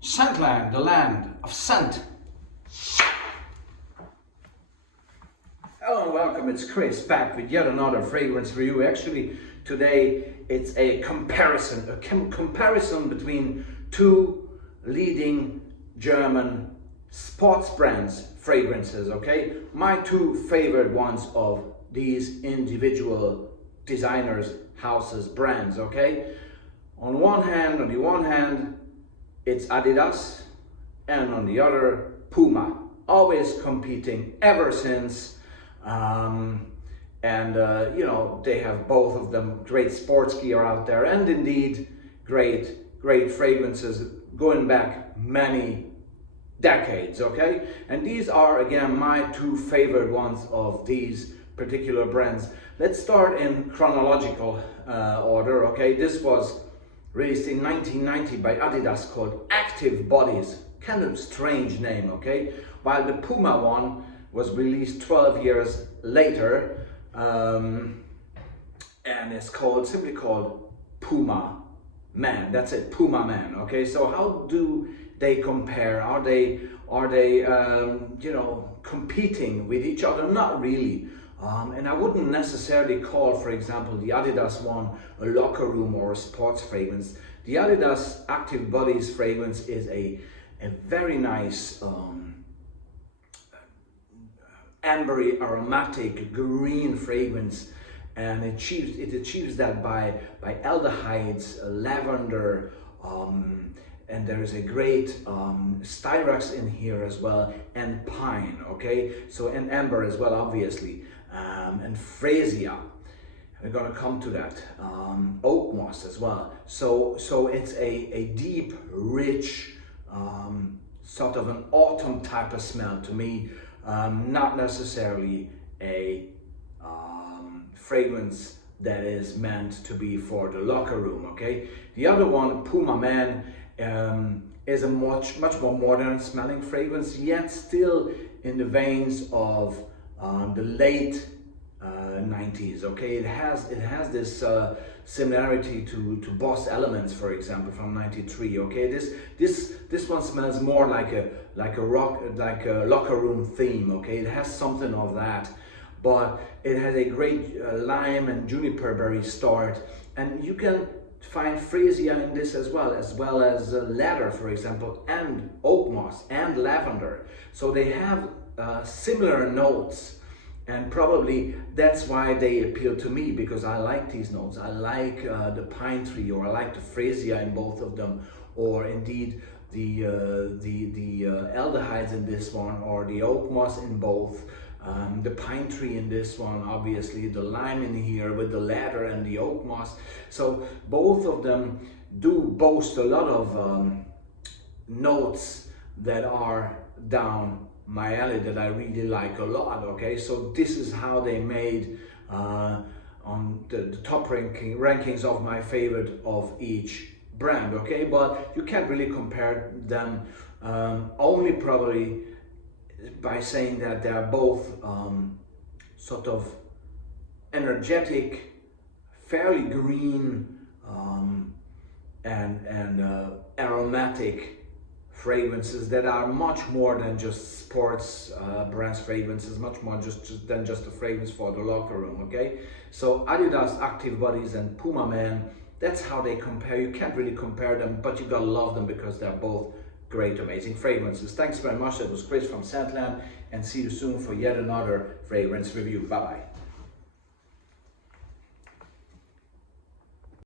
Scentland, the land of scent. Hello and welcome, it's Chris back with yet another fragrance review. Actually, today it's a comparison between two leading German sports brands fragrances, okay? My two favorite ones of these individual designers, houses, brands, okay? On the one hand, it's Adidas, and on the other, Puma. Always competing ever since. You know, they have both of them great sports gear out there, and indeed great fragrances going back many decades, okay? And these are again my two favorite ones of these particular brands. Let's start in chronological order, okay? This was released in 1990 by Adidas, called Active Bodies. Kind of strange name, okay? While the Puma one was released 12 years later, and it's simply called Puma Man. That's it, Puma Man. Okay, so how do they compare? Are they you know, competing with each other? Not really. And I wouldn't necessarily call, for example, the Adidas one a locker room or a sports fragrance. The Adidas Active Bodies fragrance is a very nice ambery, aromatic, green fragrance, and it achieves that by aldehydes, lavender, and there is a great styrax in here as well, and pine, okay? So, and amber as well, obviously, and freesia. We're going to come to that. Oak moss as well. So it's a deep, rich, sort of an autumn type of smell to me. Not necessarily a fragrance that is meant to be for the locker room, okay? The other one, Puma Man, is a much more modern smelling fragrance, yet still in the veins of the late 90s, okay? It has this similarity to Boss Elements, for example, from 93, okay? This one smells more like a locker room theme, okay? It has something of that, but it has a great lime and juniper berry start, and you can find freesia in this as well as leather, for example, and oak moss and lavender. So they have similar notes. And probably that's why they appeal to me, because I like these notes. I like the pine tree, or I like the freesia in both of them, or indeed the aldehydes in this one, or the oak moss in both. The pine tree in this one, obviously the lime in here with the leather and the oak moss. So both of them do boast a lot of notes that are down my alley, that I really like a lot, okay? So this is how they made on the top rankings of my favorite of each brand, okay? But you can't really compare them, only probably by saying that they are both sort of energetic, fairly green, and aromatic fragrances that are much more than just sports brands fragrances, much more than just a fragrance for the locker room, okay? So Adidas Active Bodies and Puma Man, that's how they compare. You can't really compare them, but you gotta love them because they're both great, amazing fragrances. Thanks very much. That was Chris from Scentland, and see you soon for yet another fragrance review. Bye bye.